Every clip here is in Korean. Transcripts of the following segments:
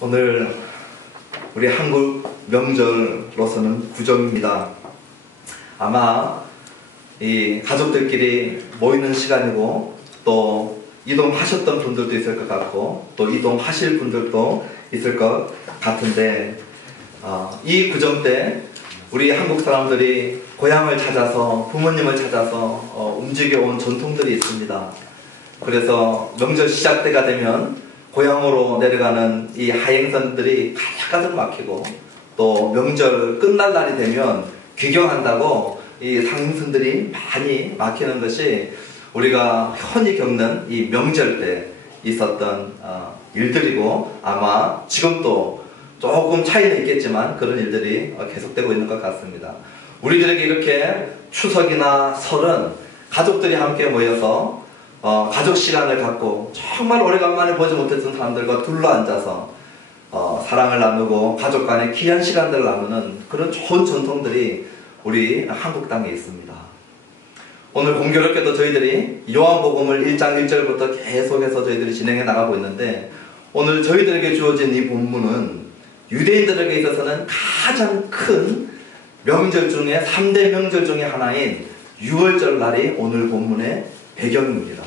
오늘 우리 한국 명절로서는 구정입니다. 아마 이 가족들끼리 모이는 시간이고 또 이동하셨던 분들도 있을 것 같고 또 이동하실 분들도 있을 것 같은데 이 구정 때 우리 한국 사람들이 고향을 찾아서 부모님을 찾아서 움직여온 전통들이 있습니다. 그래서 명절 시작 때가 되면 고향으로 내려가는 이 하행선들이 가득가득 막히고 또 명절 끝날 날이 되면 귀경한다고 이 상승들이 많이 막히는 것이 우리가 흔히 겪는 이 명절 때 있었던 일들이고 아마 지금도 조금 차이는 있겠지만 그런 일들이 계속되고 있는 것 같습니다. 우리들에게 이렇게 추석이나 설은 가족들이 함께 모여서 가족 시간을 갖고 정말 오래간만에 보지 못했던 사람들과 둘러앉아서 사랑을 나누고 가족 간의 귀한 시간들을 나누는 그런 좋은 전통들이 우리 한국 땅에 있습니다. 오늘 공교롭게도 저희들이 요한복음을 1장 1절부터 계속해서 저희들이 진행해 나가고 있는데 오늘 저희들에게 주어진 이 본문은 유대인들에게 있어서는 가장 큰 명절 중에 3대 명절 중에 하나인 유월절 날이 오늘 본문의 배경입니다.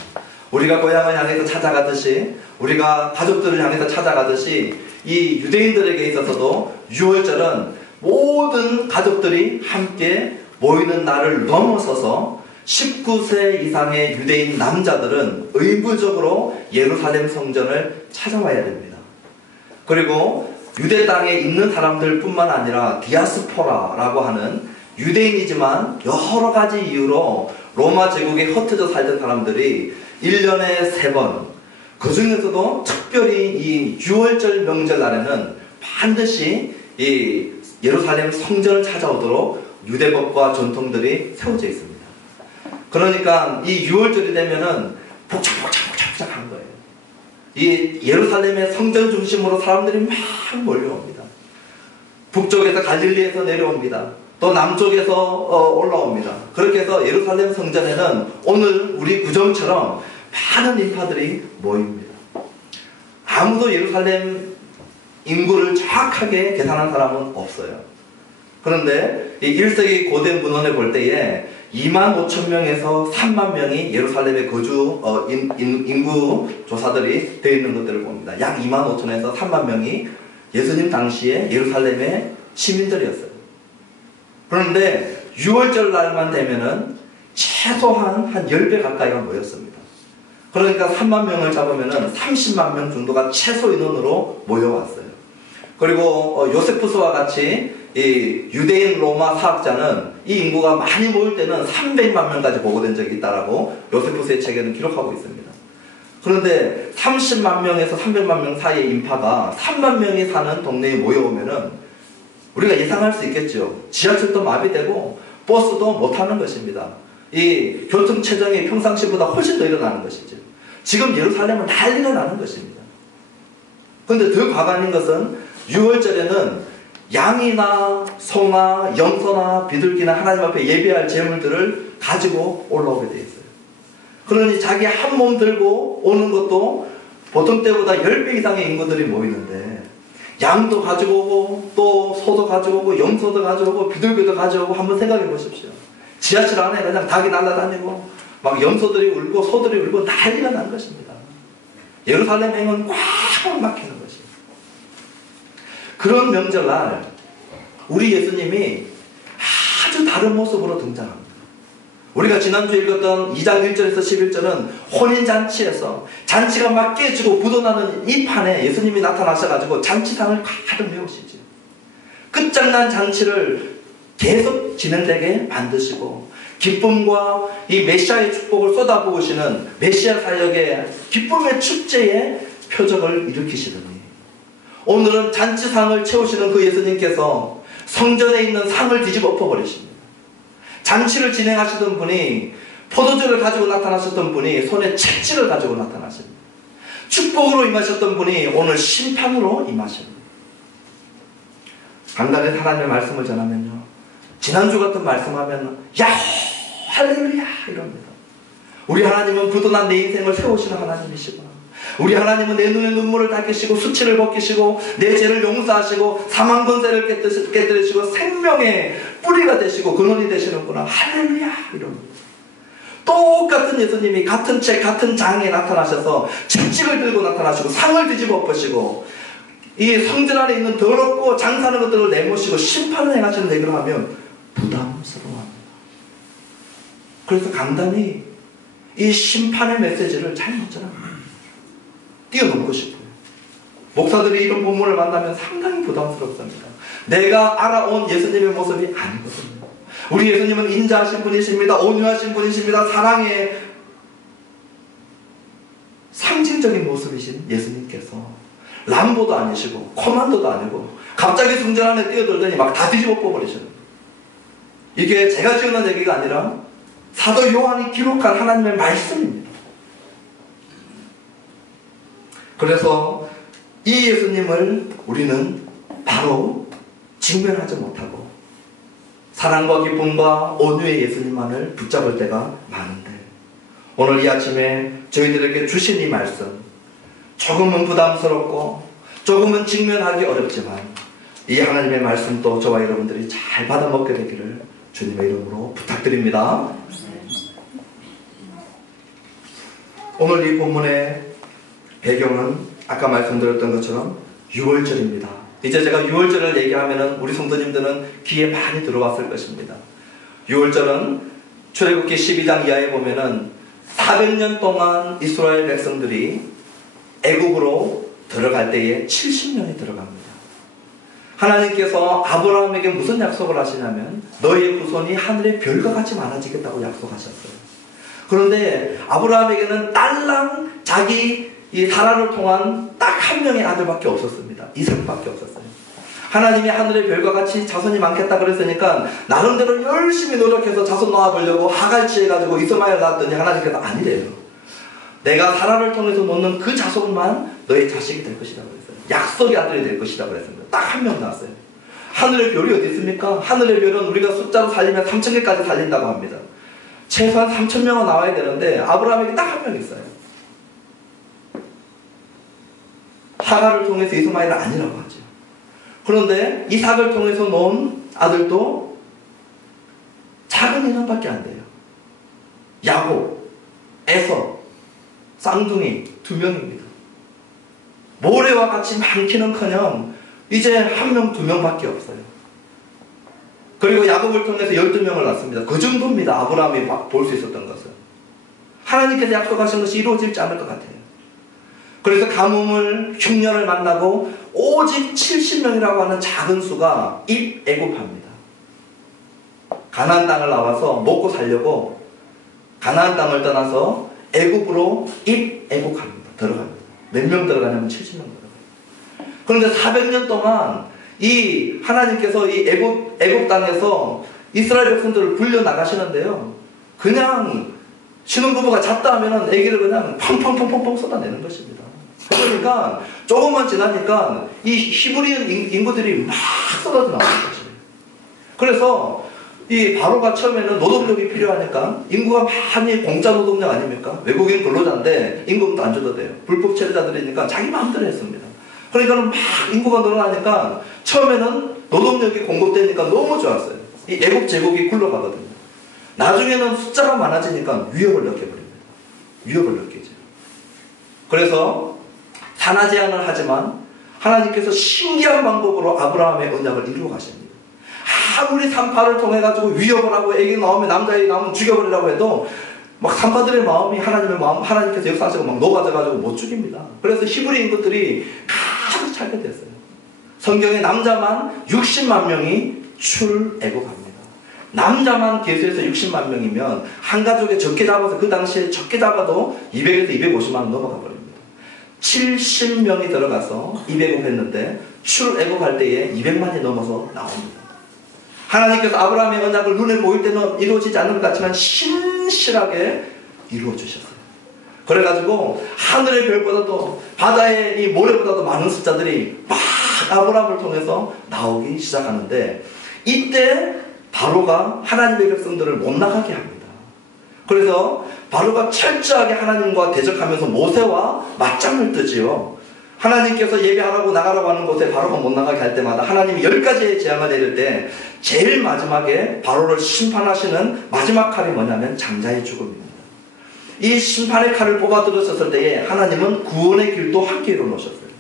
우리가 고향을 향해서 찾아가듯이 우리가 가족들을 향해서 찾아가듯이 이 유대인들에게 있어서도 유월절은 모든 가족들이 함께 모이는 날을 넘어서서 19세 이상의 유대인 남자들은 의무적으로 예루살렘 성전을 찾아와야 됩니다. 그리고 유대 땅에 있는 사람들 뿐만 아니라 디아스포라라고 하는 유대인이지만 여러 가지 이유로 로마 제국에 흩어져 살던 사람들이 1년에 3번, 그 중에서도 특별히 이 유월절 명절 날에는 반드시 이 예루살렘 성전을 찾아오도록 유대법과 전통들이 세워져 있습니다. 그러니까 이 유월절이 되면은 복작복작한 거예요. 이 예루살렘의 성전 중심으로 사람들이 막 몰려옵니다. 북쪽에서 갈릴리에서 내려옵니다. 또 남쪽에서 올라옵니다. 그렇게 해서 예루살렘 성전에는 오늘 우리 구정처럼 많은 인파들이 모입니다. 아무도 예루살렘 인구를 정확하게 계산한 사람은 없어요. 그런데 이 1세기 고대 문헌에 볼 때에 25,000명에서 3만 명이 예루살렘의 거주 인구 조사들이 되어 있는 것들을 봅니다. 약 25,000에서 3만 명이 예수님 당시에 예루살렘의 시민들이었어요. 그런데 6월절 날만 되면은 최소한 한 10배 가까이가 모였습니다. 그러니까 3만 명을 잡으면은 30만 명 정도가 최소 인원으로 모여왔어요. 그리고 요세푸스와 같이 이 유대인 로마 사학자는 이 인구가 많이 모일 때는 300만 명까지 보고된 적이 있다라고 요세푸스의 책에는 기록하고 있습니다. 그런데 30만 명에서 300만 명 사이의 인파가 3만 명이 사는 동네에 모여오면은 우리가 예상할 수 있겠죠. 지하철도 마비되고 버스도 못 타는 것입니다. 이 교통체증이 평상시보다 훨씬 더 일어나는 것이죠. 지금 예루살렘은 난리가 나는 것입니다. 그런데 더 과관인 것은 6월절에는 양이나 소나 염소나 비둘기나 하나님 앞에 예배할 제물들을 가지고 올라오게 되어 있어요. 그러니 자기 한 몸 들고 오는 것도 보통 때보다 10배 이상의 인구들이 모이는데 양도 가지고 오고 또 소도 가지고 오고 염소도 가지고 오고 비둘기도 가지고 오고 한번 생각해 보십시오. 지하철 안에 그냥 닭이 날아다니고 막 염소들이 울고 소들이 울고 난리가 난 것입니다. 예루살렘 행은 꽉 막히는 것이에요. 그런 명절날 우리 예수님이 아주 다른 모습으로 등장합니다. 우리가 지난주에 읽었던 2장 1절에서 11절은 혼인잔치에서 잔치가 막 깨지고 부도나는 이 판에 예수님이 나타나셔가지고 잔치상을 가득 메우시죠. 끝장난 잔치를 계속 진행되게 만드시고 기쁨과 이 메시아의 축복을 쏟아부으시는 메시아 사역의 기쁨의 축제의 표적을 일으키시더니 오늘은 잔치상을 채우시는 그 예수님께서 성전에 있는 상을 뒤집어 엎어버리십니다. 잔치를 진행하시던 분이 포도주를 가지고 나타나셨던 분이 손에 채찍을 가지고 나타나십니다. 축복으로 임하셨던 분이 오늘 심판으로 임하십니다. 간단히 하나님의 말씀을 전하면요. 지난주 같은 말씀하면 야호 할렐루야 이럽니다. 우리 하나님은 부도난 내 인생을 세우시는 하나님이시구나. 우리 하나님은 내 눈에 눈물을 닦으시고 수치를 벗기시고 내 죄를 용서하시고 사망 권세를 깨뜨리시고 생명의 뿌리가 되시고 근원이 되시는구나. 할렐루야. 이런 똑같은 예수님이 같은 책 같은 장에 나타나셔서 채찍을 들고 나타나시고 상을 뒤집어 엎으시고 이 성전 안에 있는 더럽고 장사하는 것들을 내모시고 심판을 행하시는 얘기를 하면 부담스러워합니다. 그래서 간단히 이 심판의 메시지를 잘 못 전합니다. 뛰어넘고 싶어요. 목사들이 이런 본문을 만나면 상당히 부담스럽습니다. 내가 알아온 예수님의 모습이 아니거든요. 우리 예수님은 인자하신 분이십니다. 온유하신 분이십니다. 사랑의 상징적인 모습이신 예수님께서 람보도 아니시고 코만도도 아니고 갑자기 성전 안에 뛰어들더니 막 다 뒤집어 뽑아버리셨어요. 이게 제가 지어낸 얘기가 아니라 사도 요한이 기록한 하나님의 말씀입니다. 그래서 이 예수님을 우리는 바로 직면하지 못하고 사랑과 기쁨과 온유의 예수님만을 붙잡을 때가 많은데 오늘 이 아침에 저희들에게 주신 이 말씀 조금은 부담스럽고 조금은 직면하기 어렵지만 이 하나님의 말씀도 저와 여러분들이 잘 받아먹게 되기를 주님의 이름으로 부탁드립니다. 오늘 이 본문의 배경은 아까 말씀드렸던 것처럼 유월절입니다. 이제 제가 유월절을 얘기하면 우리 성도님들은 귀에 많이 들어왔을 것입니다. 유월절은 출애굽기 12장 이하에 보면은 400년 동안 이스라엘 백성들이 애국으로 들어갈 때에 70년이 들어갑니다. 하나님께서 아브라함에게 무슨 약속을 하시냐면 너의 후손이 하늘의 별과 같이 많아지겠다고 약속하셨어요. 그런데 아브라함에게는 딸랑 자기 이 사라를 통한 딱 한 명의 아들밖에 없었습니다. 이삭밖에 없었어요. 하나님이 하늘의 별과 같이 자손이 많겠다 그랬으니까 나름대로 열심히 노력해서 자손 낳아보려고 하갈치 해가지고 이스마엘 낳았더니 하나님께서 아니래요. 내가 사라를 통해서 놓는 그 자손만 너의 자식이 될 것이라고 그랬어요. 약속의 아들이 될 것이라고 그랬습니다. 딱 한 명 나왔어요. 하늘의 별이 어디 있습니까? 하늘의 별은 우리가 숫자로 살리면 3,000개까지 살린다고 합니다. 최소한 3,000명은 나와야 되는데 아브라함에게 딱 한 명 있어요. 하갈을 통해서 이스마엘은 아니라고 하죠. 그런데 이삭을 통해서 놓은 아들도 작은 인원밖에 안 돼요. 야곱, 에서, 쌍둥이 2명입니다. 모래와 같이 많기는커녕 이제 1명, 2명밖에 없어요. 그리고 야곱을 통해서 12명을 낳습니다. 그 정도입니다. 아브라함이 볼 수 있었던 것은. 하나님께서 약속하신 것이 이루어지지 않을 것 같아요. 그래서 가뭄을 흉년을 만나고 오직 70명이라고 하는 작은 수가 입애굽합니다. 가나안 땅을 나와서 먹고 살려고 가나안 땅을 떠나서 애굽으로 입애굽합니다. 들어갑니다. 몇 명 들어가냐면 70명 들어가요. 그런데 400년 동안 이 하나님께서 이 애굽 땅에서 이스라엘 백성들을 불려 나가시는데요. 그냥 신혼부부가 잤다 하면은 아기를 그냥 펑펑펑펑펑 쏟아내는 것입니다. 그러니까 조금만 지나니까 이 히브리 인구들이 막 쏟아져 나오는 거죠. 그래서 이 바로가 처음에는 노동력이 필요하니까 인구가 많이 공짜 노동력 아닙니까? 외국인 근로자인데 임금도 안 줘도 돼요. 불법 체류자들이니까 자기 마음대로 했습니다. 그러니까 막 인구가 늘어나니까 처음에는 노동력이 공급되니까 너무 좋았어요. 이 애국 제국이 굴러가거든요. 나중에는 숫자가 많아지니까 위협을 느껴버립니다. 위협을 느끼죠. 그래서 산하 제한을 하지만 하나님께서 신기한 방법으로 아브라함의 언약을 이루어 가십니다. 아무리 산파를 통해 가지고 위협을 하고 애기 나오면 남자애기 나오면 죽여버리라고 해도 막 산파들의 마음이 하나님의 마음, 하나님께서 역사하시고 막 녹아져 가지고 못 죽입니다. 그래서 히브리 인구들이 가득 차게 됐어요. 성경에 남자만 60만 명이 출애굽합니다. 남자만 계수해서 60만 명이면 한 가족에 적게 잡아서 그 당시에 적게 잡아도 200에서 250만 원 넘어가 버립니다. 70명이 들어가서 입애굽했는데 출애굽할 때에 200만이 넘어서 나옵니다. 하나님께서 아브라함의 언약을 눈에 보일 때는 이루어지지 않는 것 같지만 신실하게 이루어 주셨어요. 그래가지고 하늘의 별보다도 바다의 이 모래보다도 많은 숫자들이 막 아브라함을 통해서 나오기 시작하는데 이때 바로가 하나님의 백성들을 못 나가게 합니다. 그래서 바로가 철저하게 하나님과 대적하면서 모세와 맞짱을 뜨지요. 하나님께서 예배하라고 나가라고 하는 곳에 바로가 못 나가게 할 때마다 하나님이 10가지의 재앙을 내릴 때 제일 마지막에 바로를 심판하시는 마지막 칼이 뭐냐면 장자의 죽음입니다. 이 심판의 칼을 뽑아 들었을 때에 하나님은 구원의 길도 함께 이뤄놓으셨어요.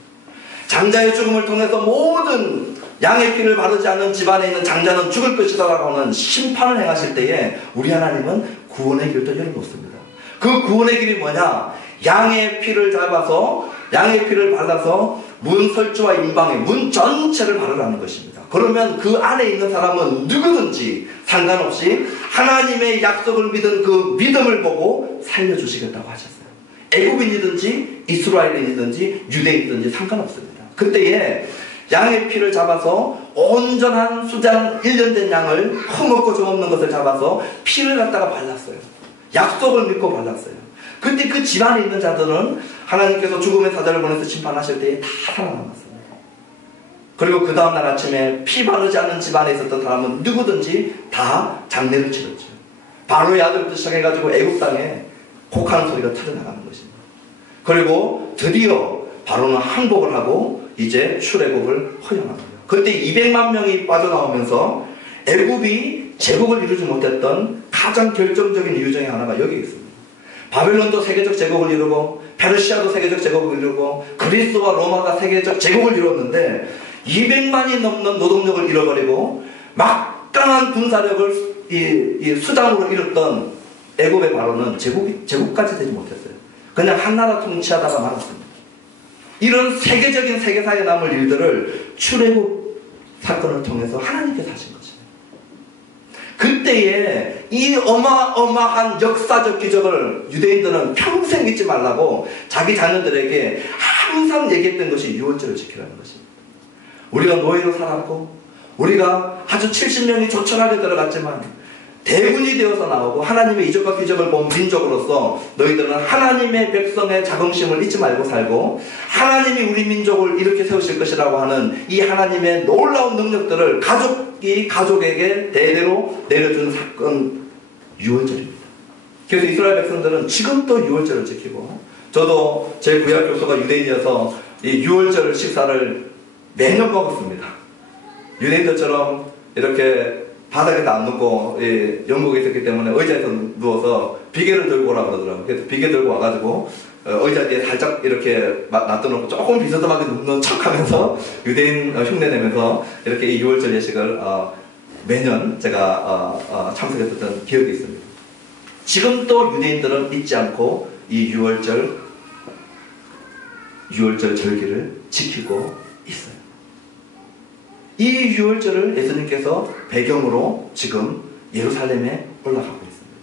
장자의 죽음을 통해서 모든 양의 피를 바르지 않는 집안에 있는 장자는 죽을 것이다 라고 하는 심판을 행하실 때에 우리 하나님은 구원의 길도 열어놓습니다. 그 구원의 길이 뭐냐? 양의 피를 잡아서 양의 피를 발라서 문 설주와 임방의 문 전체를 바르라는 것입니다. 그러면 그 안에 있는 사람은 누구든지 상관없이 하나님의 약속을 믿은 그 믿음을 보고 살려주시겠다고 하셨어요. 애굽인이든지 이스라엘인이든지 유대인이든지 상관없습니다. 그때에 양의 피를 잡아서 온전한 수장 1년 된 양을 흠없고 점없는 것을 잡아서 피를 갖다가 발랐어요. 약속을 믿고 발랐어요. 그때 그 집안에 있는 자들은 하나님께서 죽음의 사자를 보내서 심판하실 때에 다 살아남았습니다. 그리고 그 다음날 아침에 피 바르지 않는 집안에 있었던 사람은 누구든지 다 장례를 치렀죠. 바로의 아들부터 시작해가지고 애국 땅에 곡하는 소리가 터져나가는 것입니다. 그리고 드디어 바로는 항복을 하고 이제 출애굽을 허용합니다. 그때 200만 명이 빠져나오면서 애굽이 제국을 이루지 못했던 가장 결정적인 이유 중에 하나가 여기 있습니다. 바벨론도 세계적 제국을 이루고 페르시아도 세계적 제국을 이루고 그리스와 로마가 세계적 제국을 이루었는데 200만이 넘는 노동력을 잃어버리고 막강한 군사력을 이 수장으로 이뤘던 애굽의 바로는 제국까지 되지 못했어요. 그냥 한 나라 통치하다가 말았습니다. 이런 세계적인 세계사에 남을 일들을 출애굽 사건을 통해서 하나님께서 하신 것입니다. 그때에 이 어마어마한 역사적 기적을 유대인들은 평생 잊지 말라고 자기 자녀들에게 항상 얘기했던 것이 유월절을 지키라는 것입니다. 우리가 노예로 살았고 우리가 아주 70년이 조촐하게 들어갔지만 대군이 되어서 나오고 하나님의 이적과 기적을 본 민족으로서 너희들은 하나님의 백성의 자긍심을 잊지 말고 살고 하나님이 우리 민족을 이렇게 세우실 것이라고 하는 이 하나님의 놀라운 능력들을 가족이 가족에게 대대로 내려준 사건 유월절입니다. 그래서 이스라엘 백성들은 지금도 유월절을 지키고 저도 제 구약 교수가 유대인이어서 이 유월절 식사를 매년 먹었습니다. 유대인들처럼 이렇게 바닥에도 안 눕고 영국에 있었기 때문에 의자에서 누워서 비계를 들고 오라 그러더라고요. 그래서 비계 들고 와가지고 의자 뒤에 살짝 이렇게 놔둬놓고 조금 비스듬하게 눕는 척하면서 유대인 흉내내면서 이렇게 이 유월절 예식을 매년 제가 참석했었던 기억이 있습니다. 지금도 유대인들은 잊지 않고 이 유월절 절기를 지키고 있어요. 이 유월절을 예수님께서 배경으로 지금 예루살렘에 올라가고 있습니다.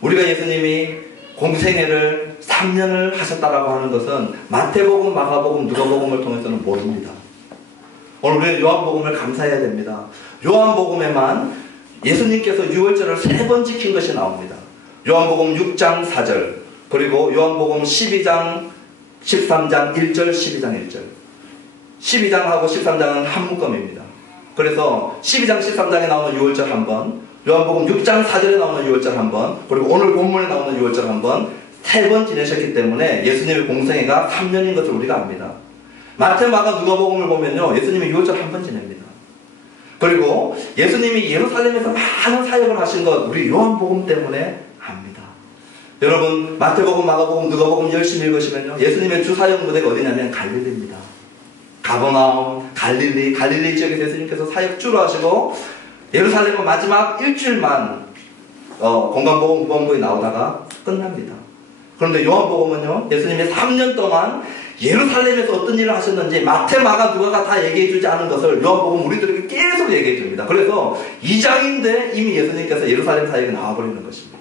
우리가 예수님이 공생애를 3년을 하셨다라고 하는 것은 마태복음, 마가복음, 누가복음을 통해서는 모릅니다. 오늘 우리는 요한복음을 감사해야 됩니다. 요한복음에만 예수님께서 유월절을 3번 지킨 것이 나옵니다. 요한복음 6장 4절 그리고 요한복음 12장 13장 1절 12장 1절 12장하고 13장은 한 묶음입니다. 그래서 12장 13장에 나오는 유월절 한 번, 요한복음 6장 4절에 나오는 유월절 한 번, 그리고 오늘 본문에 나오는 유월절 한 번, 3번 지내셨기 때문에 예수님의 공생애가 3년인 것을 우리가 압니다. 마태, 마가, 누가복음을 보면요, 예수님이 유월절 한 번 지냅니다. 그리고 예수님이 예루살렘에서 많은 사역을 하신 것 우리 요한복음 때문에 압니다. 여러분 마태복음, 마가복음, 누가복음 열심히 읽으시면요, 예수님의 주 사역 무대가 어디냐면 갈릴리입니다. 가버나움, 갈릴리 지역에서 예수님께서 사역 주로 하시고 예루살렘은 마지막 일주일만 공간복음 무방부에 나오다가 끝납니다. 그런데 요한복음은요, 예수님이 3년 동안 예루살렘에서 어떤 일을 하셨는지 마태, 마가, 누가가 다 얘기해주지 않은 것을 요한복음 우리들에게 계속 얘기해줍니다. 그래서 2장인데 이미 예수님께서 예루살렘 사역에 나와버리는 것입니다.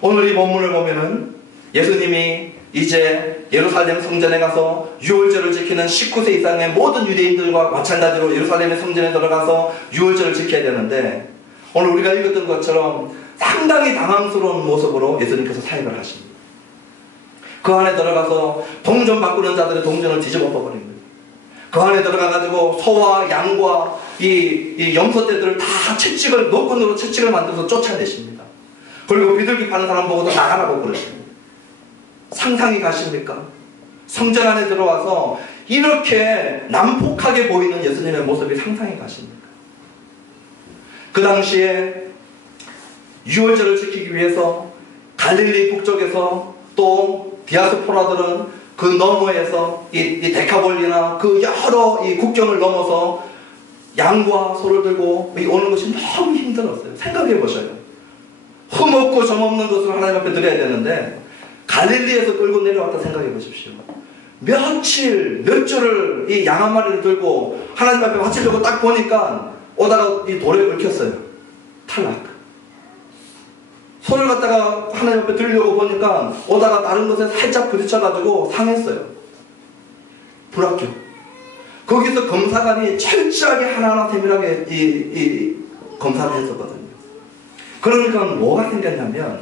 오늘 이 본문을 보면은 예수님이 이제 예루살렘 성전에 가서 유월절을 지키는 19세 이상의 모든 유대인들과 마찬가지로 예루살렘의 성전에 들어가서 유월절을 지켜야 되는데 오늘 우리가 읽었던 것처럼 상당히 당황스러운 모습으로 예수님께서 사역을 하십니다. 그 안에 들어가서 동전 바꾸는 자들의 동전을 뒤집어 버립니다. 그 안에 들어가가지고 소와 양과 이 염소떼들을 다 노끈으로 채찍을 만들어서 쫓아내십니다. 그리고 비둘기 파는 사람 보고도 나가라고 그러십니다. 상상이 가십니까? 성전 안에 들어와서 이렇게 난폭하게 보이는 예수님의 모습이 상상이 가십니까? 그 당시에 유월절을 지키기 위해서 갈릴리 북쪽에서 또 디아스포라들은 그 너머에서 이 데카볼리나 그 여러 이 국경을 넘어서 양과 소를 들고 오는 것이 너무 힘들었어요. 생각해 보셔요. 흠없고 점없는 것을 하나님 앞에 드려야 되는데 갈릴리에서 끌고 내려왔다 생각해 보십시오. 며칠, 몇 주를 이 양 한 마리를 들고 하나님 앞에 바치려고 딱 보니까 오다가 이 돌에 얽혔어요. 탈락. 손을 갖다가 하나님 앞에 들려고 보니까 오다가 다른 것에 살짝 부딪혀가지고 상했어요. 불합격. 거기서 검사관이 철저하게 하나하나 세밀하게 이 검사를 했었거든요. 그러니까 뭐가 생겼냐면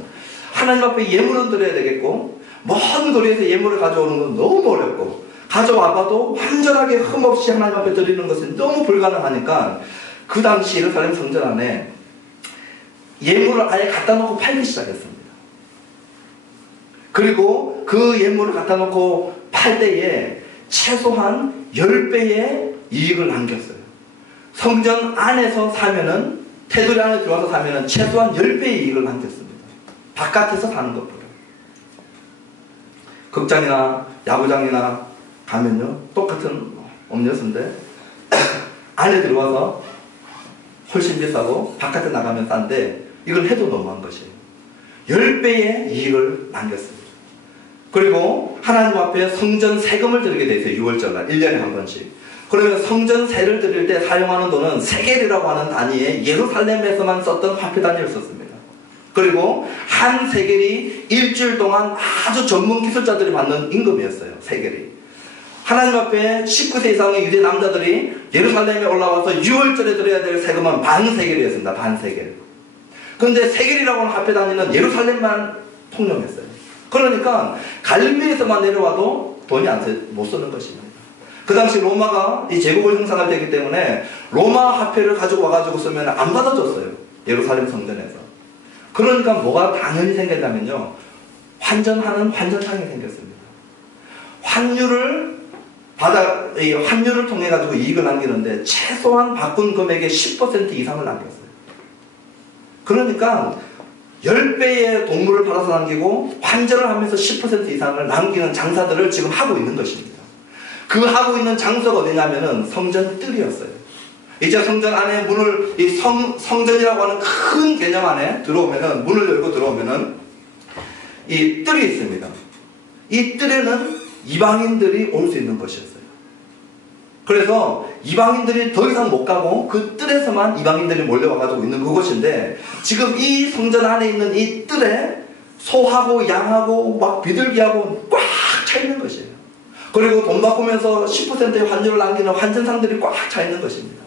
하나님 앞에 예물은 드려야 되겠고 먼 거리에서 예물을 가져오는 건 너무 어렵고 가져와봐도 완전하게 흠없이 하나님 앞에 드리는 것은 너무 불가능하니까 그 당시 예루살렘 성전 안에 예물을 아예 갖다 놓고 팔기 시작했습니다. 그리고 그 예물을 갖다 놓고 팔 때에 최소한 10배의 이익을 남겼어요. 성전 안에서 사면은, 테두리 안에 들어와서 사면은 최소한 10배의 이익을 남겼습니다. 바깥에서 사는 것보다. 극장이나 야구장이나 가면요, 똑같은 음료수인데 안에 들어와서 훨씬 비싸고 바깥에 나가면 싼데 이걸 해도 너무한 것이에요. 10배의 이익을 남겼습니다. 그리고 하나님 앞에 성전 세금을 드리게 돼 있어요. 6월절날 1년에 한 번씩. 그러면 성전 세를 드릴 때 사용하는 돈은 세겔이라고 하는 단위에 예루살렘에서만 썼던 화폐 단위를 썼습니다. 그리고 한 세겔이 일주일 동안 아주 전문 기술자들이 받는 임금이었어요. 세겔이. 하나님 앞에 19세 이상의 유대 남자들이 예루살렘에 올라와서 6월절에 드려야 될 세금은 반 세겔이었습니다. 반 세겔. 그런데 세겔이라고 하는 화폐 단위는 예루살렘만 통용했어요. 그러니까 갈릴리에서만 내려와도 돈이 못 쓰는 것입니다. 그 당시 로마가 이 제국을 형성할 때이기 때문에 로마 화폐를 가지고 와가지고 쓰면 안 받아줬어요. 예루살렘 성전에서. 그러니까 뭐가 당연히 생겼냐면요, 환전하는 환전상이 생겼습니다. 환율을 통해 가지고 이익을 남기는데 최소한 바꾼 금액의 10% 이상을 남겼어요. 그러니까 10배의 동물을 팔아서 남기고 환전을 하면서 10% 이상을 남기는 장사들을 지금 하고 있는 것입니다. 그 하고 있는 장소가 어디냐면은 성전 뜰이었어요. 이제 성전 안에 문을, 이 성전이라고 하는 큰 개념 안에 들어오면은, 문을 열고 들어오면은 이 뜰이 있습니다. 이 뜰에는 이방인들이 올 수 있는 것이었어요. 그래서 이방인들이 더 이상 못 가고 그 뜰에서만 이방인들이 몰려와가지고 있는 그곳인데, 지금 이 성전 안에 있는 이 뜰에 소하고 양하고 막 비둘기하고 꽉 차 있는 것이에요. 그리고 돈 바꾸면서 10%의 환율을 남기는 환전상들이 꽉 차 있는 것입니다.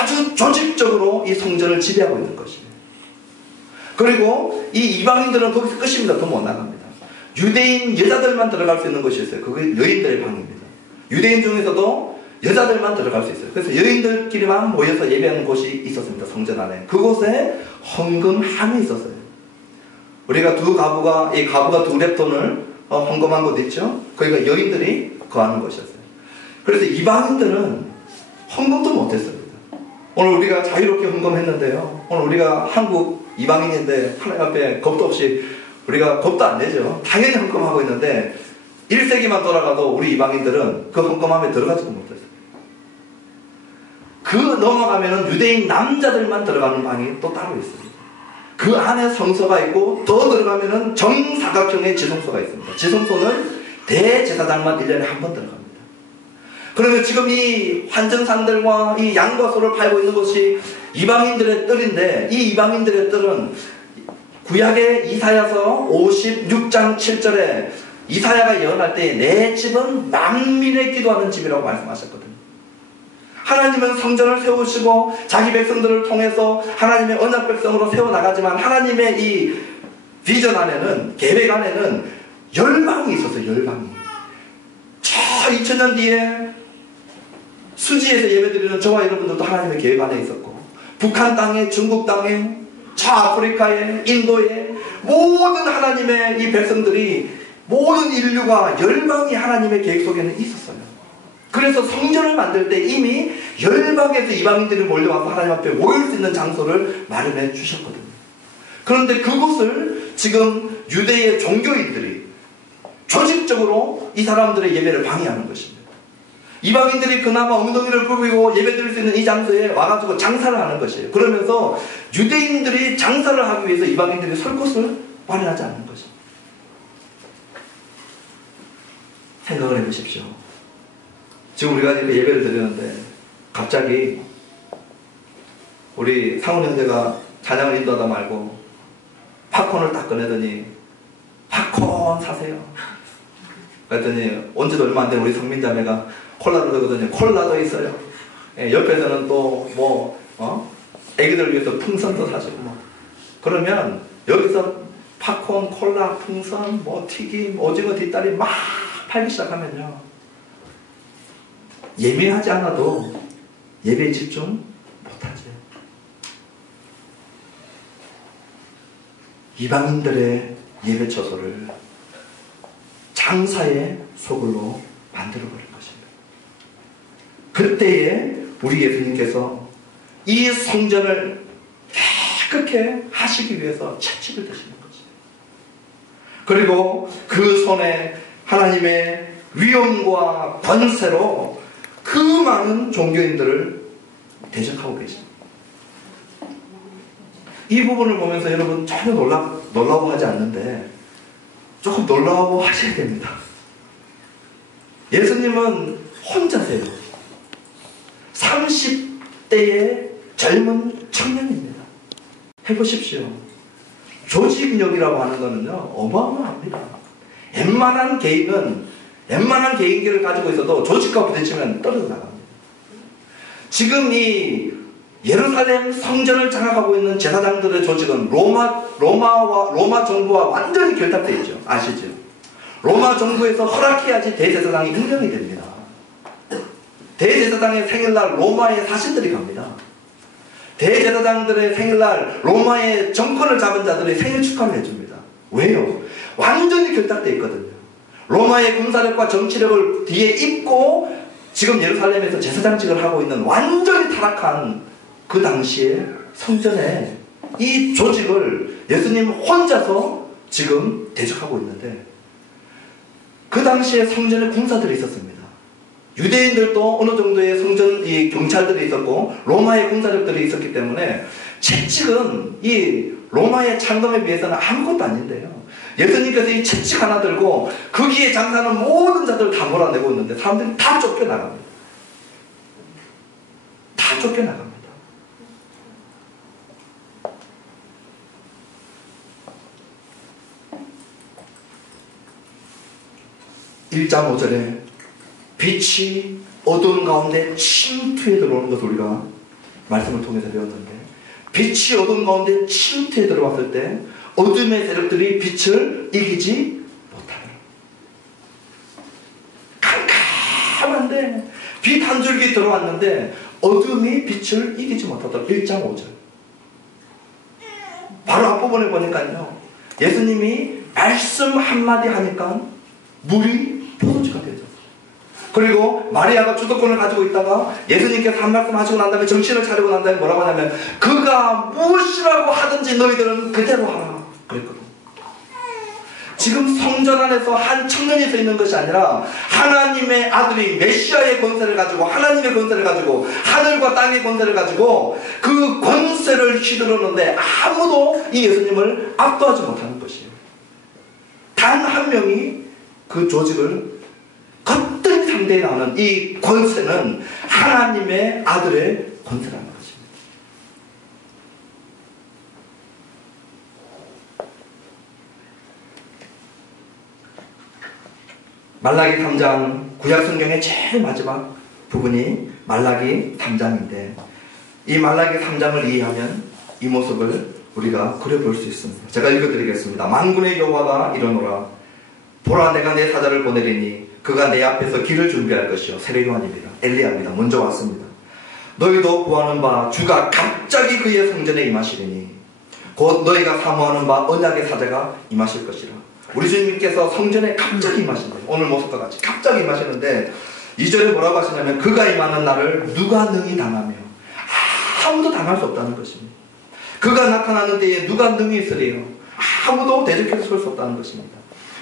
아주 조직적으로 이 성전을 지배하고 있는 것입니다. 그리고 이 이방인들은 거기서 끝입니다. 더 못 나갑니다. 유대인 여자들만 들어갈 수 있는 것이 있어요. 그게 여인들의 방입니다. 유대인 중에서도 여자들만 들어갈 수 있어요. 그래서 여인들끼리만 모여서 예배하는 곳이 있었습니다. 성전 안에. 그곳에 헌금함이 있었어요. 우리가 이 가부가 두 렙돈을 헌금한 곳 있죠? 거기가 여인들이 거하는 곳이었어요. 그래서 이방인들은 헌금도 못했습니다. 오늘 우리가 자유롭게 헌금했는데요, 오늘 우리가 한국 이방인인데 하나님 앞에 겁도 없이 우리가 겁도 안 내죠. 당연히 헌금하고 있는데 1세기만 돌아가도 우리 이방인들은 그 헌금함에 들어가지도 못했어요. 그 넘어가면은 유대인 남자들만 들어가는 방이 또 따로 있습니다. 그 안에 성소가 있고 더 들어가면은 정사각형의 지성소가 있습니다. 지성소는 대제사장만 1년에 한 번 들어갑니다. 그러면 지금 이 환전상들과 이 양과 소를 팔고 있는 것이 이방인들의 뜰인데, 이 이방인들의 뜰은 구약의 이사야서 56장 7절에 이사야가 예언할 때 내 집은 만민의 기도하는 집이라고 말씀하셨거든요. 하나님은 성전을 세우시고 자기 백성들을 통해서 하나님의 언약 백성으로 세워나가지만 하나님의 이 비전 안에는, 계획 안에는 열방이 있었어요. 열방이. 저 2000년 뒤에 수지에서 예배드리는 저와 여러분들도 하나님의 계획 안에 있었고, 북한 땅에, 중국 땅에, 저 아프리카에, 인도에 모든 하나님의 이 백성들이, 모든 인류가 열방이 하나님의 계획 속에는 있었어요. 그래서 성전을 만들 때 이미 열방에서 이방인들이 몰려와서 하나님 앞에 모일 수 있는 장소를 마련해 주셨거든요. 그런데 그곳을 지금 유대의 종교인들이 조직적으로 이 사람들의 예배를 방해하는 것입니다. 이방인들이 그나마 엉덩이를 부비고 예배드릴 수 있는 이 장소에 와가지고 장사를 하는 것이에요. 그러면서 유대인들이 장사를 하기 위해서 이방인들이 설 곳을 마련하지 않는 것입니다. 생각을 해보십시오. 지금 우리가 이렇게 예배를 드리는데 갑자기 우리 상훈 형제가 찬양을 인도하다 말고 팝콘을 딱 꺼내더니 팝콘 사세요. 그랬더니 온지도 얼마 안 된 우리 성민자매가 콜라를 들거든요. 콜라도 있어요. 예, 옆에서는 또 애기들 위해서 풍선도 사시고 뭐. 그러면 여기서 팝콘, 콜라, 풍선, 뭐 튀김, 오징어 뒷다리 막 팔기 시작하면요, 예민하지 않아도 예배에 집중 못하지. 이방인들의 예배 처소를 장사의 소굴로 만들어버린 것입니다. 그때에 우리 예수님께서 이 성전을 깨끗게 하시기 위해서 채찍을 드시는 것이에요. 그리고 그 손에 하나님의 위엄과 권세로 그 많은 종교인들을 대적하고 계십니다. 이 부분을 보면서 여러분 전혀 놀라워하지 않는데 조금 놀라워하셔야 됩니다. 예수님은 혼자세요. 30대의 젊은 청년입니다. 해보십시오. 조직력이라고 하는 거는요, 어마어마합니다. 웬만한 개인기를 가지고 있어도 조직과 부딪히면 떨어져 나갑니다. 지금 이 예루살렘 성전을 장악하고 있는 제사장들의 조직은 로마 정부와 완전히 결탁되어 있죠. 아시죠? 로마 정부에서 허락해야지 대제사장이 임명이 됩니다. 대제사장의 생일날 로마의 사신들이 갑니다. 대제사장들의 생일날 로마의 정권을 잡은 자들이 생일 축하를 해줍니다. 왜요? 완전히 결탁되어 있거든요. 로마의 군사력과 정치력을 뒤에 입고 지금 예루살렘에서 제사장직을 하고 있는 완전히 타락한 그 당시에 성전에 이 조직을 예수님 혼자서 지금 대적하고 있는데, 그 당시에 성전에 군사들이 있었습니다. 유대인들도 어느 정도의 성전 이 경찰들이 있었고 로마의 군사력들이 있었기 때문에 채찍은 이 로마의 창검에 비해서는 아무것도 아닌데요, 예수님께서 이 채찍 하나 들고 거기에 장사하는 모든 자들을 다 몰아내고 있는데 사람들이 다 쫓겨나갑니다. 다 쫓겨나갑니다. 1장 5절에 빛이 어두운 가운데 침투에 들어오는 것을 우리가 말씀을 통해서 배웠는데, 빛이 어두운 가운데 침투에 들어왔을 때 어둠의 세력들이 빛을 이기지 못하더라. 캄캄한데 빛 한 줄기 들어왔는데 어둠이 빛을 이기지 못하더라. 1장 5절. 바로 앞부분에 보니까요, 예수님이 말씀 한마디 하니까 물이 포도주가 되죠. 그리고 마리아가 주도권을 가지고 있다가 예수님께서 한 말씀 하시고 난 다음에 정신을 차리고 난 다음에 뭐라고 하냐면, 그가 무엇이라고 하든지 너희들은 그대로 하라 그랬거든요. 지금 성전 안에서 한 청년이 서 있는 것이 아니라 하나님의 아들이 메시아의 권세를 가지고, 하나님의 권세를 가지고, 하늘과 땅의 권세를 가지고 그 권세를 휘두르는데 아무도 이 예수님을 압도하지 못하는 것이에요. 단 한 명이 그 조직을 거뜬히 상대해 나오는 이 권세는 하나님의 아들의 권세라는 것입니다. 말라기 3장, 구약성경의 제일 마지막 부분이 말라기 3장인데, 이 말라기 3장을 이해하면 이 모습을 우리가 그려볼 수 있습니다. 제가 읽어드리겠습니다. 만군의 여호와가 이르노라. 보라, 내가 내 사자를 보내리니 그가 내 앞에서 길을 준비할 것이요. 세례요한입니다. 엘리야입니다. 먼저 왔습니다. 너희도 구하는 바 주가 갑자기 그의 성전에 임하시리니 곧 너희가 사모하는 바 언약의 사자가 임하실 것이라. 우리 주님께서 성전에 갑자기 임하신대요. 오늘 모습과 같이 갑자기 임하시는데 2절에 뭐라고 하시냐면 그가 임하는 날을 누가 능히 당하며 아무도 당할 수 없다는 것입니다. 그가 나타나는 때에 누가 능히 있으리요. 아무도 대적해서 설 수 없다는 것입니다.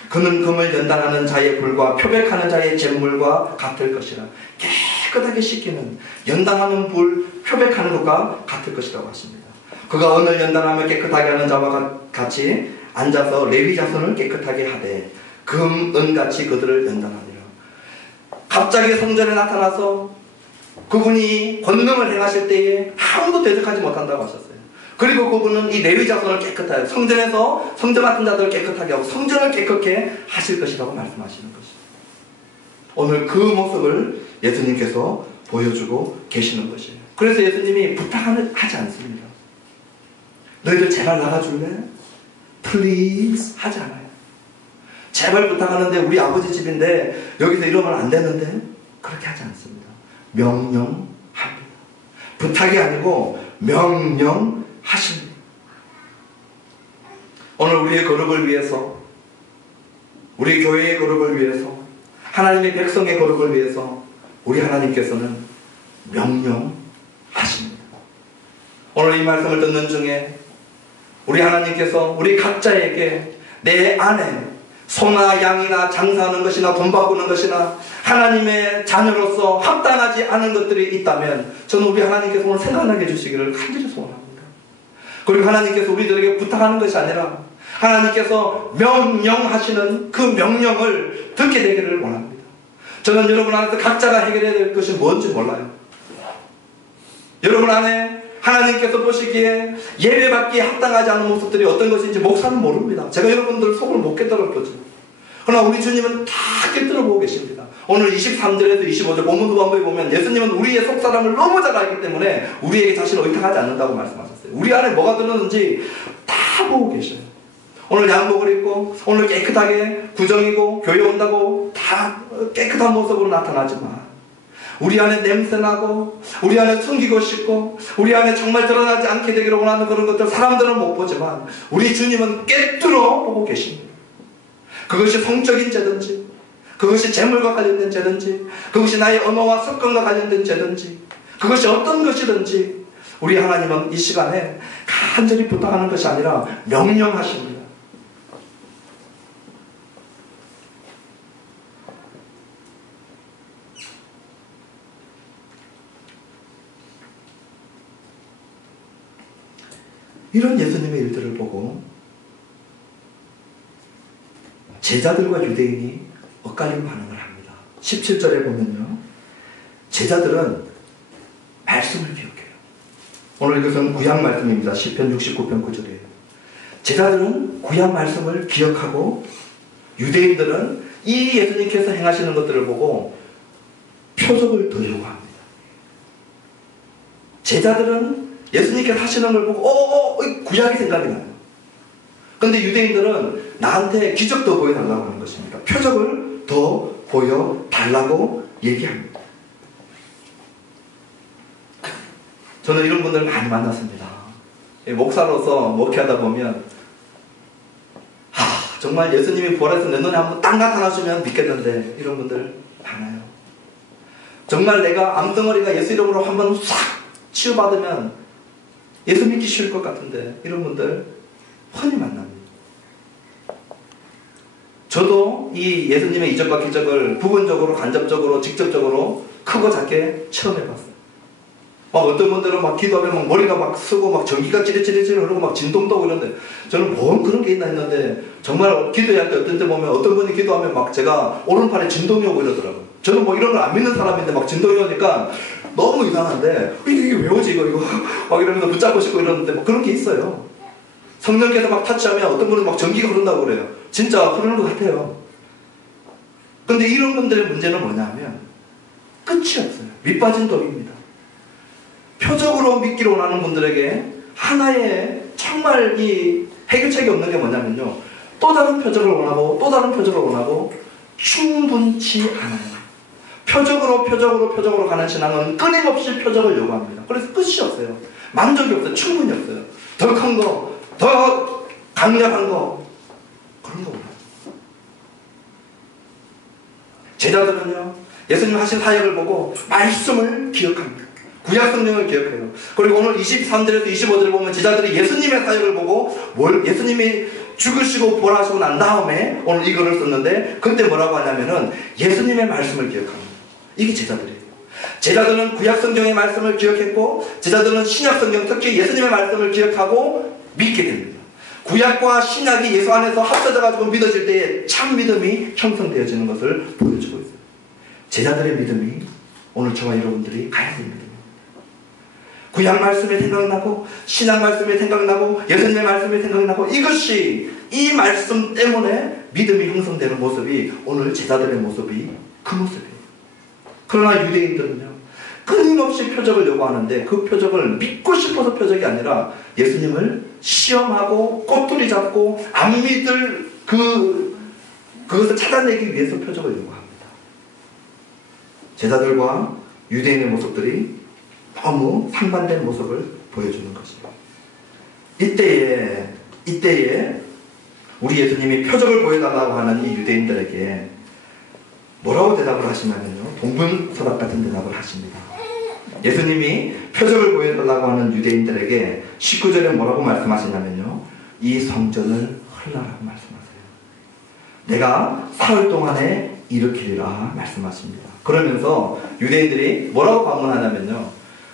그는 금을 연단하는 자의 불과 표백하는 자의 잿물과 같을 것이라. 깨끗하게 씻기는 연단하는 불, 표백하는 것과 같을 것이라고 하십니다. 그가 언을 연단하며 깨끗하게 하는 자와 같이 앉아서 레위 자손을 깨끗하게 하되 금, 은같이 그들을 연단하니라. 갑자기 성전에 나타나서 그분이 권능을 행하실 때에 아무도 대적하지 못한다고 하셨어요. 그리고 그분은 이 레위 자손을 깨끗하게, 성전에서 성전 같은 자들을 깨끗하게 하고 성전을 깨끗게 하실 것이라고 말씀하시는 것이죠. 오늘 그 모습을 예수님께서 보여주고 계시는 것이에요. 그래서 예수님이 부탁하지 않습니다. 너희들 제발 나가줄래? Please 하지 않아요. 제발 부탁하는데 우리 아버지 집인데 여기서 이러면 안 되는데 그렇게 하지 않습니다. 명령합니다. 부탁이 아니고 명령하십니다. 오늘 우리의 거룩을 위해서, 우리 교회의 거룩을 위해서, 하나님의 백성의 거룩을 위해서 우리 하나님께서는 명령하십니다. 오늘 이 말씀을 듣는 중에 우리 하나님께서 우리 각자에게 내 안에 소나 양이나 장사하는 것이나 돈 바꾸는 것이나 하나님의 자녀로서 합당하지 않은 것들이 있다면 저는 우리 하나님께서 오늘 생각나게 해주시기를 간절히 소원합니다. 그리고 하나님께서 우리들에게 부탁하는 것이 아니라 하나님께서 명령하시는 그 명령을 듣게 되기를 원합니다. 저는 여러분 안에서 각자가 해결해야 될 것이 뭔지 몰라요. 여러분 안에 하나님께서 보시기에 예배받기에 합당하지 않은 모습들이 어떤 것인지 목사는 모릅니다. 제가 여러분들 속을 못 깨달을 거죠. 그러나 우리 주님은 다 깨달아 보고 계십니다. 오늘 23절에서 25절 본문 후반부에 보면 예수님은 우리의 속사람을 너무 잘 알기 때문에 우리에게 자신을 의탁하지 않는다고 말씀하셨어요. 우리 안에 뭐가 들었는지 다 보고 계셔요. 오늘 양복을 입고 오늘 깨끗하게 구정이고 교회 온다고 다 깨끗한 모습으로 나타나지만 우리 안에 냄새나고 우리 안에 숨기고 싶고 우리 안에 정말 드러나지 않게 되기를 원하는 그런 것들 사람들은 못 보지만 우리 주님은 깨뚫어 보고 계십니다. 그것이 성적인 죄든지 그것이 재물과 관련된 죄든지 그것이 나의 언어와 습관과 관련된 죄든지 그것이 어떤 것이든지 우리 하나님은 이 시간에 간절히 부탁하는 것이 아니라 명령하십니다. 이런 예수님의 일들을 보고 제자들과 유대인이 엇갈린 반응을 합니다. 17절에 보면요. 제자들은 말씀을 기억해요. 오늘 이것은 구약 말씀입니다. 시편 69편 9절이에요. 제자들은 구약 말씀을 기억하고 유대인들은 이 예수님께서 행하시는 것들을 보고 표적을 더 요구합니다. 제자들은 예수님께서 하시는 걸 보고 구약이 생각이 나요. 그런데 유대인들은 나한테 기적 더 보여달라고 하는 것입니다. 표적을 더 보여달라고 얘기합니다. 저는 이런 분들 많이 만났습니다. 목사로서 목회하다 보면 정말 예수님이 부활해서 내 눈에 한번 딱 나타나주면 믿겠는데 이런 분들 많아요. 정말 내가 암덩어리가 예수 이름으로 한번 싹 치유받으면 예수 믿기 쉬울 것 같은데 이런 분들 흔히 만납니다. 저도 이 예수님의 이적과 기적을 부분적으로 간접적으로 직접적으로 크고 작게 체험해봤어요. 막 어떤 분들은 막 기도하면 막 머리가 막 쓰고 막 전기가 찌릿찌릿 흐르고 막 진동도 오고 이런데 저는 뭔 그런 게 있나 했는데 정말 기도할 때 어떤 때 보면 어떤 분이 기도하면 막 제가 오른팔에 진동이 오고 이러더라고요. 저는 뭐 이런 걸 안 믿는 사람인데 막 진동이 오니까 너무 이상한데 이게 왜 오지 이거 막 이러면서 붙잡고 싶고 이러는데 뭐 그런 게 있어요. 성령께서 막 타치하면 어떤 분은 막 전기가 흐른다고 그래요. 진짜 흐르는 것 같아요. 근데 이런 분들의 문제는 뭐냐면 끝이 없어요. 밑빠진 독입니다. 표적으로 믿기를 원하는 분들에게 하나의 정말 이 해결책이 없는 게 뭐냐면요. 또 다른 표적을 원하고 또 다른 표적을 원하고 충분치 않아요. 표적으로 가는 신앙은 끊임없이 표적을 요구합니다. 그래서 끝이 없어요. 만족이 없어요. 충분히 없어요. 더 큰 거, 더 강력한 거, 그런 거 몰라요. 제자들은요, 예수님 하신 사역을 보고 말씀을 기억합니다. 구약 성경을 기억해요. 그리고 오늘 23절에서 25절을 보면 제자들이 예수님의 사역을 보고 예수님이 죽으시고 부활하시고 난 다음에 오늘 이 글을 썼는데, 그때 뭐라고 하냐면은 예수님의 말씀을 기억합니다. 이게 제자들이에요. 제자들은 구약 성경의 말씀을 기억했고, 제자들은 신약 성경, 특히 예수님의 말씀을 기억하고 믿게 됩니다. 구약과 신약이 예수 안에서 합쳐져 가지고 믿어질 때에 참 믿음이 형성되어지는 것을 보여주고 있어요. 제자들의 믿음이 오늘 저와 여러분들이 가야 될 믿음입니다. 구약 말씀이 생각나고, 신약 말씀이 생각나고, 예수님의 말씀이 생각나고, 이 말씀 때문에 믿음이 형성되는 모습이 오늘 제자들의 모습이 그 모습이에요. 그러나 유대인들은요, 끊임없이 표적을 요구하는데 그 표적을 믿고 싶어서 표적이 아니라 예수님을 시험하고 꼬투리 잡고 안 믿을 그것을 찾아내기 위해서 표적을 요구합니다. 제자들과 유대인의 모습들이 너무 상반된 모습을 보여주는 것이죠. 이때에 우리 예수님이 표적을 보여달라고 하는 이 유대인들에게 뭐라고 대답을 하시냐면요, 동분서답 같은 대답을 하십니다. 예수님이 표적을 보여달라고 하는 유대인들에게 19절에 뭐라고 말씀하시냐면요, 이 성전을 헐라라고 말씀하세요. 내가 사흘 동안에 일으키리라 말씀하십니다. 그러면서 유대인들이 뭐라고 반문하냐면요,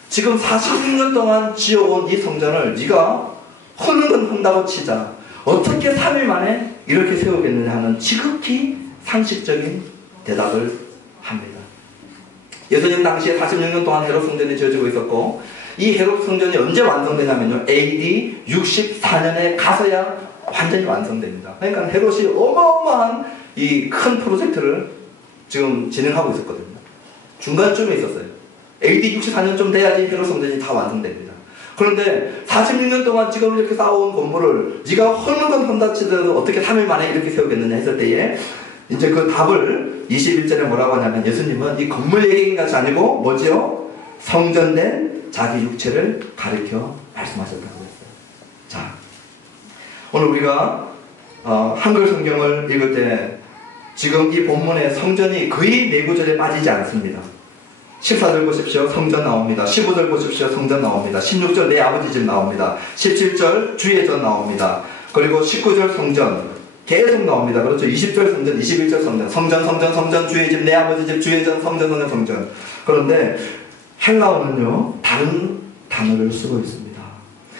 지금 46년 동안 지어온 이 성전을 네가 허는 건 한다고 치자 어떻게 3일 만에 이렇게 세우겠느냐 하는 지극히 상식적인 대답을 합니다. 예수님 당시에 46년 동안 헤롯 성전이 지어지고 있었고, 이 헤롯 성전이 언제 완성되냐면요, AD 64년에 가서야 완전히 완성됩니다. 그러니까 헤롯이 어마어마한 이 큰 프로젝트를 지금 진행하고 있었거든요. 중간쯤에 있었어요. AD 64년쯤 돼야지 헤롯 성전이 다 완성됩니다. 그런데 46년 동안 지금 이렇게 쌓아온 건물을 네가 허는 건 헌다 치더라도 어떻게 3일 만에 이렇게 세우겠느냐 했을 때에 이제 그 답을 21절에 뭐라고 하냐면, 예수님은 이 건물 얘기인 것이 아니고 뭐지요? 성전된 자기 육체를 가리켜 말씀하셨다고 했어요. 자, 오늘 우리가 한글 성경을 읽을 때 지금 이 본문에 성전이 거의 네 구절에 빠지지 않습니다. 14절 보십시오. 성전 나옵니다. 15절 보십시오. 성전 나옵니다. 16절 내 아버지 집 나옵니다. 17절 주의 전 나옵니다. 그리고 19절 성전 계속 나옵니다. 그렇죠. 20절 성전, 21절 성전, 성전, 주의 집, 내 아버지 집, 주의 전, 성전. 그런데 헬라어는요, 다른 단어를 쓰고 있습니다.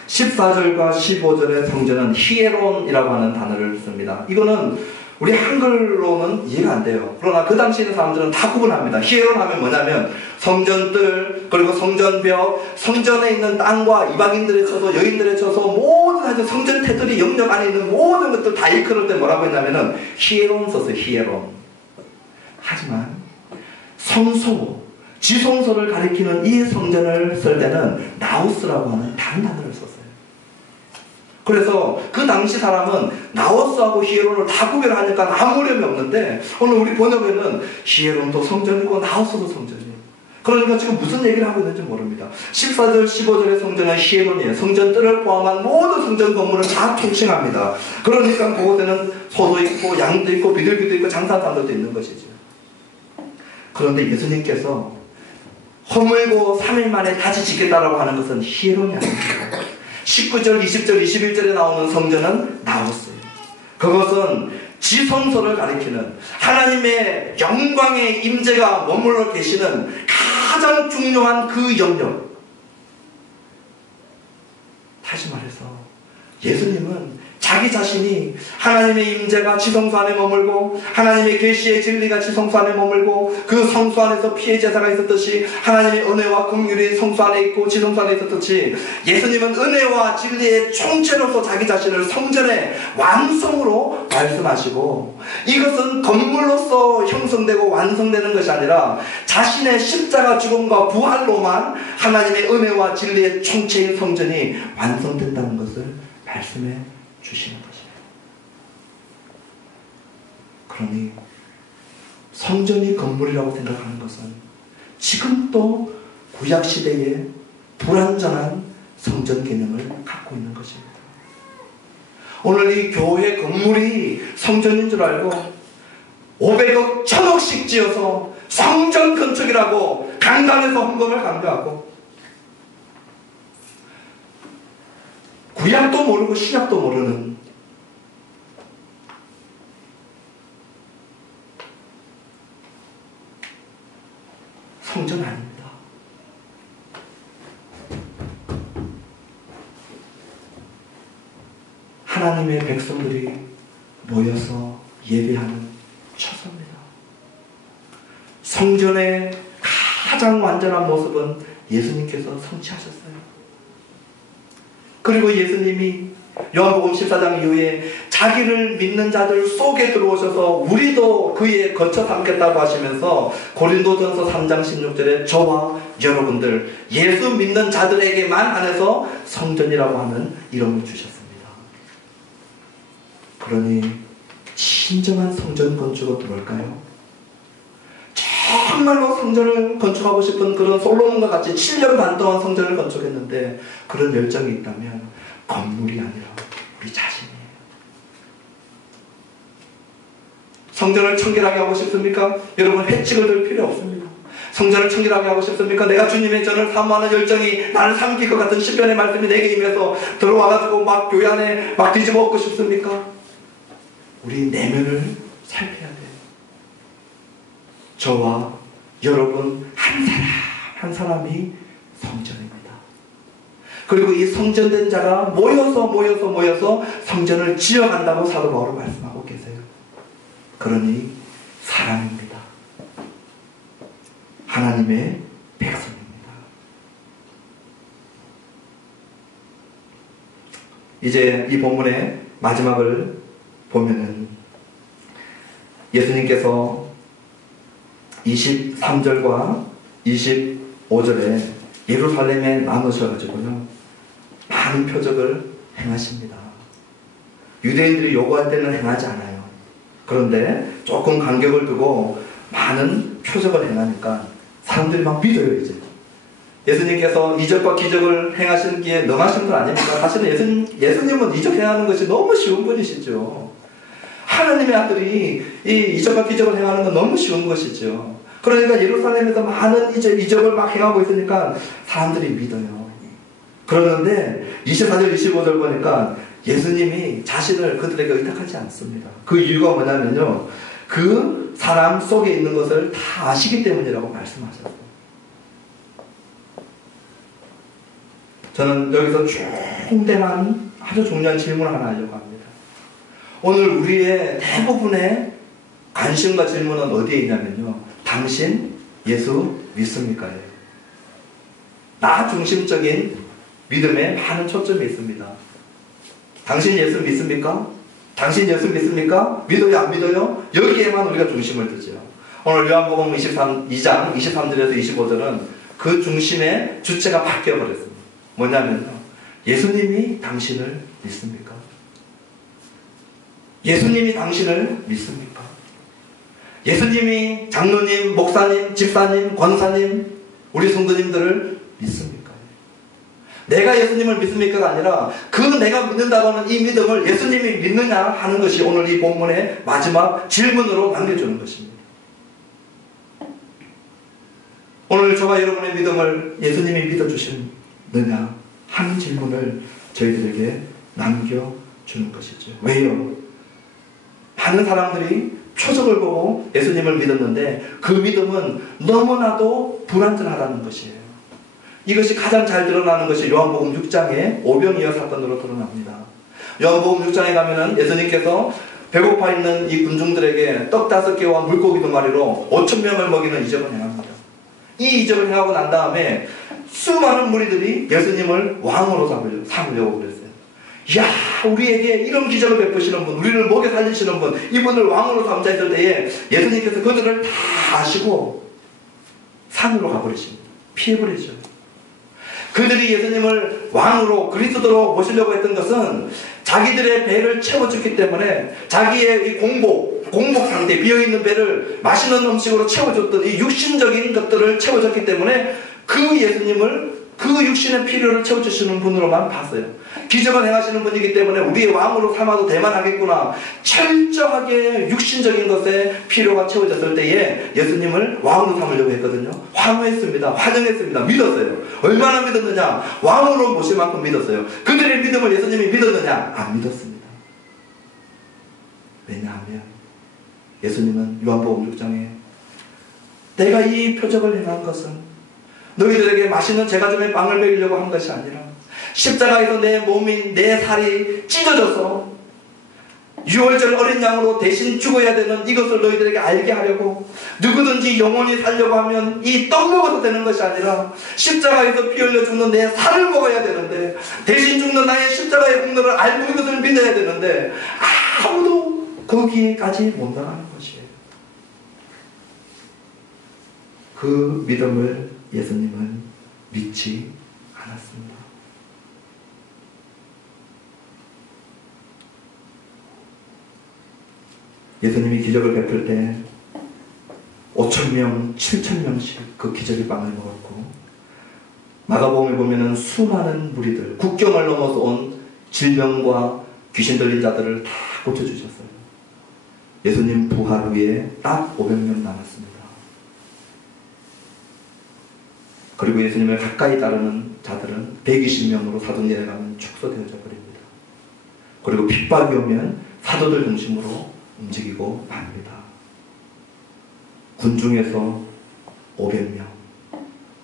14절과 15절의 성전은 히에론이라고 하는 단어를 씁니다. 이거는 우리 한글로는 이해가 안 돼요. 그러나 그 당시에 있는 사람들은 다 구분합니다. 히에론 하면 뭐냐면 성전들, 그리고 성전벽, 성전에 있는 땅과 이방인들의 처소, 여인들의 처소, 모든 성전 테두리 영역 안에 있는 모든 것들 다 일컬을 때 뭐라고 했냐면은 히에론 썼어요. 히에론. 하지만 성소, 지성소를 가리키는 이 성전을 쓸 때는 나우스라고 하는 다른 단어를 썼어요. 그래서 그 당시 사람은 나우스하고 히에론을 다 구별하니까 아무 어려움이 없는데, 오늘 우리 번역에는 히에론도 성전이고 나우스도 성전이에요. 그러니까 지금 무슨 얘기를 하고 있는지 모릅니다. 14절, 15절의 성전은 히에론이에요. 성전들을 포함한 모든 성전 건물을 다 통칭합니다. 그러니까 그곳에는 소도 있고 양도 있고 비둘기도 있고 장사하는 사람들도 있는 것이죠. 그런데 예수님께서 허물고 3일 만에 다시 짓겠다라고 하는 것은 히에론이 아닙니다. 19절, 20절, 21절에 나오는 성전은 나우스예요. 그것은 지성소를 가리키는 하나님의 영광의 임재가 머물러 계시는 가장 중요한 그 영역. 다시 말해서 예수님은 자기 자신이 하나님의 임재가 지성소 안에 머물고, 하나님의 계시의 진리가 지성소 안에 머물고, 그 성소 안에서 피의 제사가 있었듯이 하나님의 은혜와 긍휼이 성소 안에 있고 지성소 안에 있었듯이, 예수님은 은혜와 진리의 총체로서 자기 자신을 성전의 완성으로 말씀하시고, 이것은 건물로서 형성되고 완성되는 것이 아니라 자신의 십자가 죽음과 부활로만 하나님의 은혜와 진리의 총체인 성전이 완성된다는 것을 말씀해 주시는 것입니다. 그러니 성전이 건물이라고 생각하는 것은 지금도 구약시대에 불완전한 성전 개념을 갖고 있는 것입니다. 오늘 이 교회 건물이 성전인 줄 알고 500억, 1000억씩 지어서 성전 건축이라고 강단에서 헌금을 강조하고 구약도 모르고 신약도 모르는 성전 아닙니다. 하나님의 백성들이 모여서 예배하는 처소입니다. 성전의 가장 완전한 모습은 예수님께서 성취하셨어요. 그리고 예수님이 요한복음 14장 이후에 자기를 믿는 자들 속에 들어오셔서 우리도 그에 거쳐 삼겠다고 하시면서 고린도전서 3장 16절에 저와 여러분들 예수 믿는 자들에게만 안에서 성전이라고 하는 이름을 주셨습니다. 그러니 진정한 성전 건축은 뭘까요? 정말로 성전을 건축하고 싶은 그런 솔로몬과 같이 7년 반 동안 성전을 건축했는데 그런 열정이 있다면 건물이 아니라 우리 자신이에요. 성전을 청결하게 하고 싶습니까? 여러분 횟집을 들 필요 없습니다. 성전을 청결하게 하고 싶습니까? 내가 주님의 전을 사모하는 열정이 나를 삼킬 것 같은 시편의 말씀이 내게 임해서 들어와가지고 막 교회 안에 막 뒤집어 엎고 싶습니까? 우리 내면을 살펴야 돼요. 저와 여러분 한 사람 한 사람이 성전입니다. 그리고 이 성전된 자가 모여서 성전을 지어간다고 사도 바울은 말씀하고 계세요. 그러니 사람입니다. 하나님의 백성입니다. 이제 이 본문의 마지막을 보면은 예수님께서 23절과 25절에 예루살렘에 나누셔가지고요 많은 표적을 행하십니다. 유대인들이 요구할 때는 행하지 않아요. 그런데 조금 간격을 두고 많은 표적을 행하니까 사람들이 막 믿어요. 이제 예수님께서 이적과 기적을 행하시기에 능하신 분 아닙니까? 사실은 예수님은 이적 행하는 것이 너무 쉬운 분이시죠. 하나님의 아들이 이 이적과 기적을 행하는 건 너무 쉬운 것이죠. 그러니까 예루살렘에서 많은 이적을 막 행하고 있으니까 사람들이 믿어요. 그러는데 24절 25절 보니까 예수님이 자신을 그들에게 의탁하지 않습니다. 그 이유가 뭐냐면요, 그 사람 속에 있는 것을 다 아시기 때문이라고 말씀하셨어요. 저는 여기서 중대한 아주 중요한 질문을 하나 하려고 합니다. 오늘 우리의 대부분의 관심과 질문은 어디에 있냐면요, 당신 예수 믿습니까? 나 중심적인 믿음에 많은 초점이 있습니다. 당신 예수 믿습니까? 당신 예수 믿습니까? 믿어요 안 믿어요? 여기에만 우리가 중심을 두죠. 오늘 요한복음 2장 23절에서 25절은 그 중심의 주체가 바뀌어버렸습니다. 뭐냐면요, 예수님이 당신을 믿습니까? 예수님이 당신을 믿습니까? 예수님이 장로님, 목사님, 집사님, 권사님, 우리 성도님들을 믿습니까? 내가 예수님을 믿습니까가 아니라 그 내가 믿는다고 하는 이 믿음을 예수님이 믿느냐 하는 것이 오늘 이 본문의 마지막 질문으로 남겨주는 것입니다. 오늘 저와 여러분의 믿음을 예수님이 믿어주시느냐 하는 질문을 저희들에게 남겨주는 것이죠. 왜요? 많은 사람들이 표적을 보고 예수님을 믿었는데 그 믿음은 너무나도 불완전하다는 것이에요. 이것이 가장 잘 드러나는 것이 요한복음 6장의 오병이어 사건으로 드러납니다. 요한복음 6장에 가면은 예수님께서 배고파 있는 이 군중들에게 떡 5개와 물고기 2마리로 5,000명을 먹이는 이적을 행합니다. 이 이적을 행하고 난 다음에 수많은 무리들이 예수님을 왕으로 삼으려고 그랬어요. 이야, 우리에게 이런 기적을 베푸시는 분, 우리를 먹여 살리시는 분, 이분을 왕으로 삼자 했을 때에 예수님께서 그들을 다 아시고 산으로 가버리십니다. 피해버리죠. 그들이 예수님을 왕으로 그리스도로 모시려고 했던 것은 자기들의 배를 채워줬기 때문에 자기의 이 공복 상태, 비어있는 배를 맛있는 음식으로 채워줬던 이 육신적인 것들을 채워줬기 때문에 그 예수님을 그 육신의 필요를 채워주시는 분으로만 봤어요. 기적을 행하시는 분이기 때문에 우리의 왕으로 삼아도 대만하겠구나. 철저하게 육신적인 것에 필요가 채워졌을 때에 예수님을 왕으로 삼으려고 했거든요. 환호했습니다. 환영했습니다. 믿었어요. 얼마나 믿었느냐? 왕으로 모실 만큼 믿었어요. 그들의 믿음을 예수님이 믿었느냐? 안 믿었습니다. 왜냐하면 예수님은 요한복음 6장에 내가 이 표적을 행한 것은 너희들에게 맛있는 제과점의 빵을 먹이려고 한 것이 아니라 십자가에서 내 몸인 내 살이 찢어져서 6월절 어린 양으로 대신 죽어야 되는 이것을 너희들에게 알게 하려고, 누구든지 영원히 살려고 하면 이 떡 먹어도 되는 것이 아니라 십자가에서 피 흘려 죽는 내 살을 먹어야 되는데, 대신 죽는 나의 십자가의 공로를 알고 이것을 믿어야 되는데 아무도 거기까지 못 나가는 것이에요. 그 믿음을 예수님은 믿지 않았습니다. 예수님이 기적을 베풀 때 5,000명, 7,000명씩 그 기적의 빵을 먹었고, 마가복음에 보면은 수많은 무리들, 국경을 넘어서 온 질병과 귀신 들린 자들을 다 고쳐주셨어요. 예수님 부활 후에 딱 500명 남았습니다. 그리고 예수님을 가까이 따르는 자들은 120명으로 사도 내려가면 축소되어져 버립니다. 그리고 핍박이 오면 사도들 중심으로 움직이고 맙니다. 군중에서 500명,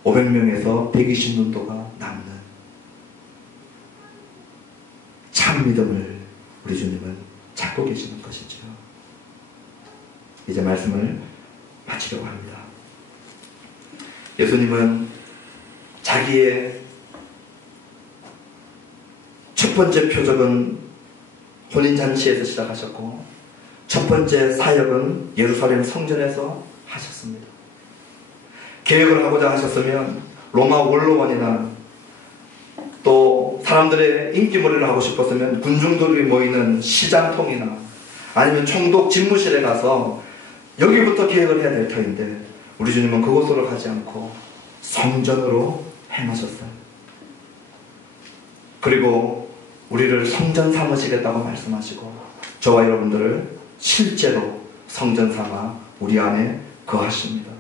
500명에서 120문도가 남는 참 믿음을 우리 주님은 찾고 계시는 것이죠. 이제 말씀을 마치려고 합니다. 예수님은 자기의 첫 번째 표적은 혼인잔치에서 시작하셨고, 첫 번째 사역은 예루살렘 성전에서 하셨습니다. 계획을 하고자 하셨으면 로마 원로원이나 또 사람들의 인기몰이를 하고 싶었으면 군중들이 모이는 시장통이나 아니면 총독 집무실에 가서 여기부터 계획을 해야 될 터인데, 우리 주님은 그곳으로 가지 않고 성전으로 행하셨어요. 그리고 우리를 성전 삼으시겠다고 말씀하시고 저와 여러분들을 실제로 성전 삼아 우리 안에 거하십니다.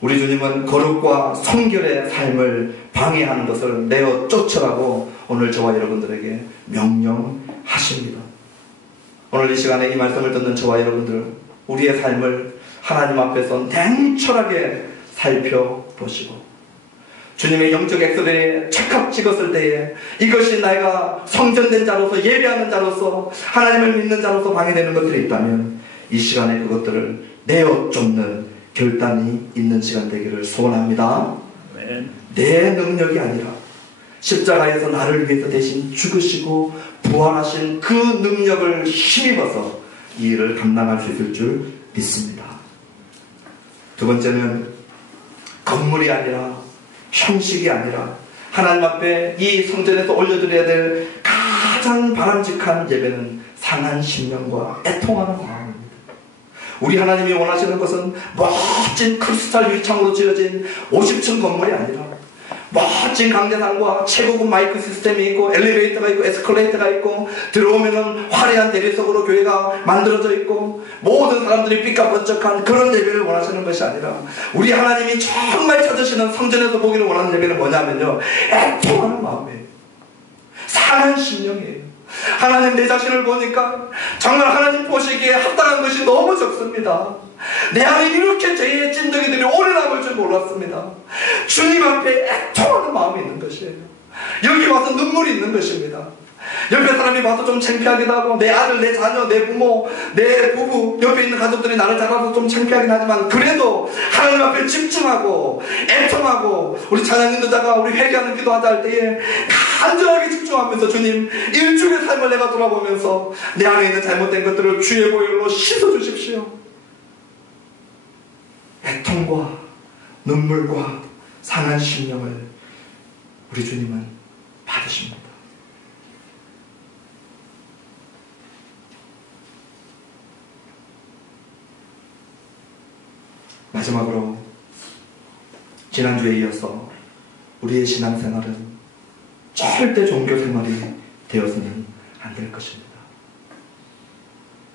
우리 주님은 거룩과 성결의 삶을 방해하는 것을 내어 쫓으라고 오늘 저와 여러분들에게 명령하십니다. 오늘 이 시간에 이 말씀을 듣는 저와 여러분들, 우리의 삶을 하나님 앞에서 냉철하게 살펴보시고 주님의 영적 엑스레이에 찰칵 찍었을 때에 이것이 내가 성전된 자로서, 예배하는 자로서, 하나님을 믿는 자로서 방해되는 것들이 있다면 이 시간에 그것들을 내어 쫓는 결단이 있는 시간 되기를 소원합니다. 내 능력이 아니라 십자가에서 나를 위해서 대신 죽으시고 부활하신 그 능력을 힘입어서 이 일을 감당할 수 있을 줄 믿습니다. 두 번째는 건물이 아니라, 형식이 아니라 하나님 앞에 이 성전에서 올려드려야 될 가장 바람직한 예배는 상한 심령과 애통하는 마음입니다. 우리 하나님이 원하시는 것은 멋진 크리스탈 유리창으로 지어진 50층 건물이 아니라 멋진 강대상과 최고급 마이크 시스템이 있고 엘리베이터가 있고 에스컬레이터가 있고 들어오면은 화려한 대리석으로 교회가 만들어져 있고 모든 사람들이 삐까번쩍한 그런 예배를 원하시는 것이 아니라, 우리 하나님이 정말 찾으시는 성전에서 보기를 원하는 예배는 뭐냐면요, 애통하는 마음이에요. 상한 심령이에요. 하나님, 내 자신을 보니까 정말 하나님 보시기에 합당한 것이 너무 적습니다. 내 안에 이렇게 죄의 찐득이들이 오래 남을 줄 몰랐습니다. 주님 앞에 애통하는 마음이 있는 것이에요. 여기 와서 눈물이 있는 것입니다. 옆에 사람이 봐도 좀 창피하기도 하고, 내 아들, 내 자녀, 내 부모, 내 부부, 옆에 있는 가족들이 나를 잘 알아서 좀 창피하긴 하지만 그래도 하나님 앞에 집중하고 애통하고, 우리 찬양 인도자가 우리 회개하는 기도하자 할 때에 간절하게 집중하면서, 주님, 일주일의 삶을 내가 돌아보면서 내 안에 있는 잘못된 것들을 주의 보혈로 씻어주십시오. 애통과 눈물과 상한 심령을 우리 주님은 받으십니다. 마지막으로 지난주에 이어서 우리의 신앙생활은 절대 종교생활이 되어서는 안 될 것입니다.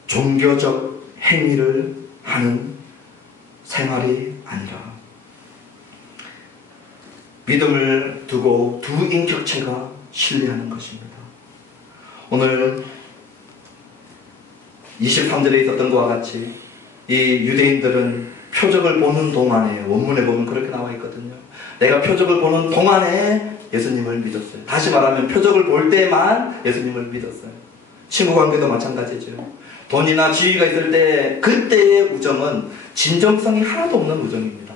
종교적 행위를 하는 생활이 아니라 믿음을 두고 두 인격체가 신뢰하는 것입니다. 오늘 23절에 있었던 것과 같이 이 유대인들은 표적을 보는 동안에, 원문에 보면 그렇게 나와 있거든요. 내가 표적을 보는 동안에 예수님을 믿었어요. 다시 말하면 표적을 볼 때만 예수님을 믿었어요. 친구 관계도 마찬가지죠. 돈이나 지위가 있을 때 그때의 우정은 진정성이 하나도 없는 우정입니다.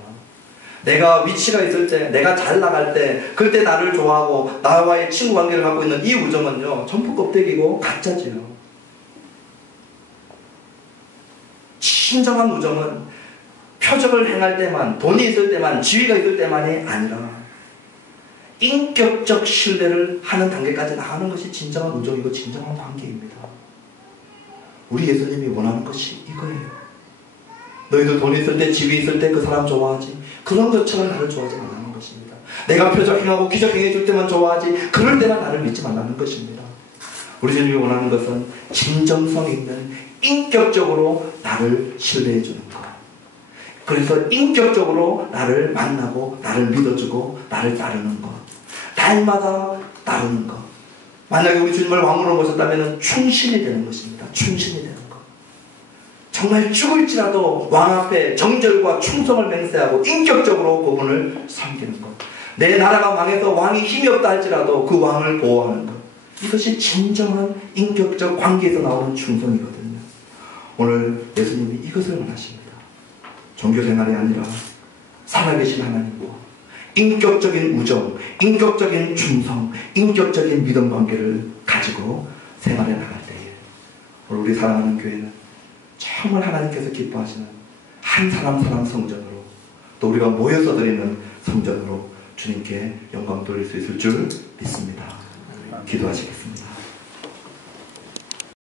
내가 위치가 있을 때, 내가 잘 나갈 때, 그때 나를 좋아하고 나와의 친구 관계를 갖고 있는 이 우정은요, 전부 껍데기고 가짜지요. 진정한 우정은 표적을 행할 때만, 돈이 있을 때만, 지위가 있을 때만이 아니라 인격적 신뢰를 하는 단계까지 나가는 것이 진정한 우정이고 진정한 관계입니다. 우리 예수님이 원하는 것이 이거예요. 너희도 돈 있을 때, 지위 있을 때 그 사람 좋아하지, 그런 것처럼 나를 좋아하지 말라는 것입니다. 내가 표적 행하고 기적 행해줄 때만 좋아하지, 그럴 때만 나를 믿지 말라는 것입니다. 우리 주님이 원하는 것은 진정성 있는 인격적으로 나를 신뢰해 주는 것. 그래서 인격적으로 나를 만나고 나를 믿어주고 나를 따르는 것. 날마다 따르는 것. 만약에 우리 주님을 왕으로 모셨다면 충신이 되는 것입니다. 충신이 되는 것. 정말 죽을지라도 왕 앞에 정절과 충성을 맹세하고 인격적으로 그분을 섬기는 것. 내 나라가 망해서 왕이 힘이 없다 할지라도 그 왕을 보호하는 것. 이것이 진정한 인격적 관계에서 나오는 충성이거든요. 오늘 예수님이 이것을 원하십니다. 종교생활이 아니라 살아계신 하나님과 인격적인 우정, 인격적인 충성, 인격적인 믿음 관계를 가지고 생활해 나갈 때에 오늘 우리 사랑하는 교회는 정말 하나님께서 기뻐하시는 한 사람 성전으로, 또 우리가 모여서 드리는 성전으로 주님께 영광 돌릴 수 있을 줄 믿습니다. 기도하시겠습니다.